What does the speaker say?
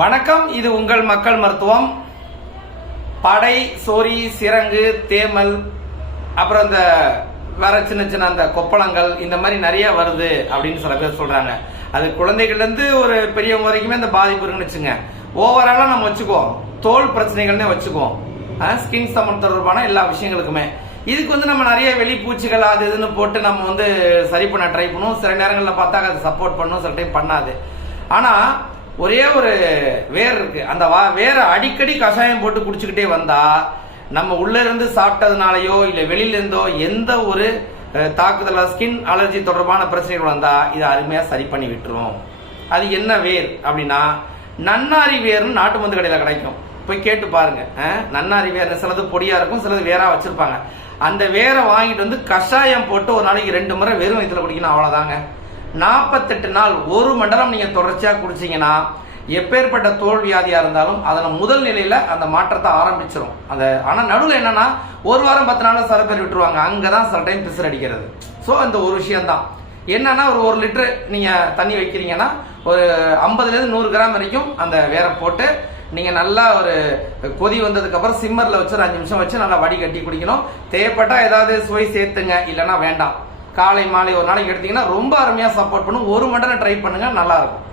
வணக்கம் இது உங்கள் மக்கள் மருத்துவம். படை சொறி சிரங்கு தேமல் அப்புறம் இந்த வேற சின்ன சின்ன அந்த கொப்பளங்கள் இந்த மாதிரி நிறைய வருது அப்படின்னு சில பேர் சொல்றாங்க. அது குழந்தைகள்லேருந்து ஒரு பெரியவங்க வரைக்குமே இந்த பாதிப்பு இருக்குன்னு வச்சுங்க. ஓவராலாக நம்ம வச்சுக்குவோம். தோல் பிரச்சனைகள்னே வச்சுக்குவோம். ஸ்கின் சம்பந்தம் தொடர்பான எல்லா விஷயங்களுக்குமே. இதுக்கு வந்து நம்ம நிறைய வெளிப்பூச்சிகள் அது இதுன்னு போட்டு நம்ம வந்து சரி பண்ண ட்ரை பண்ணுவோம். சில நேரங்களில் பார்த்தா அது சப்போர்ட் பண்ணும் சில டைம் பண்ணாது. ஆனால் ஒரே ஒரு வேர் இருக்கு. அந்த வா வேரை அடிக்கடி கஷாயம் போட்டு குடிச்சுக்கிட்டே வந்தா நம்ம உள்ள இருந்து சாப்பிட்டதுனாலயோ இல்ல வெளியில இருந்தோ எந்த ஒரு தாக்குதல ஸ்கின் அலர்ஜி தொடர்பான பிரச்சனைகள் வந்தா இதை அருமையா சரி பண்ணி விட்டுரும். அது என்ன வேர் அப்படின்னா நன்னாரி வேர்னு நாட்டு மருந்து கடையில கிடைக்கும். போய் கேட்டு பாருங்க. நன்னாரி வேர் சிலது பொடியா இருக்கும் சிலது வேறா வச்சிருப்பாங்க. அந்த வேரை வாங்கிட்டு வந்து கஷாயம் போட்டு ஒரு நாளைக்கு ரெண்டு முறை வெறும் வயிற்றுல குடிக்கணும் அவ்வளவுதாங்க. நாற்பத்தெட்டு நாள் ஒரு மண்டலம் நீங்க தொடர்ச்சியா குடிச்சீங்கன்னா எப்பேற்பட்ட தோல் வியாதியா இருந்தாலும் அதை முதல் நிலையில அந்த மாற்றத்தை ஆரம்பிச்சிடும் அந்த ஆனா நடுவில் என்னன்னா ஒரு வாரம் பத்து நாள் சில பேர் விட்டுருவாங்க. அங்கதான் சில டைம் பிசர் அடிக்கிறது. ஸோ அந்த ஒரு விஷயம் தான் என்னன்னா ஒரு ஒரு லிட்டரு நீங்க தண்ணி வைக்கிறீங்கன்னா ஒரு ஐம்பதுல இருந்து நூறு கிராம் வரைக்கும் அந்த வேற போட்டு நீங்க நல்லா ஒரு கொதி வந்ததுக்கு அப்புறம் சிம்மர்ல வச்சு ஒரு அஞ்சு நிமிஷம் வச்சு நல்லா வடிகட்டி குடிக்கணும். தேவைப்பட்டா ஏதாவது சுவை சேர்த்துங்க. இல்லைன்னா வேண்டாம். காலை மாலை ஒரு நாளைக்கு எடுத்தீங்கன்னா ரொம்ப அருமையாக சப்போர்ட் பண்ணும். ஒரு மண்டலம் ட்ரை பண்ணுங்கள் நல்லாயிருக்கும்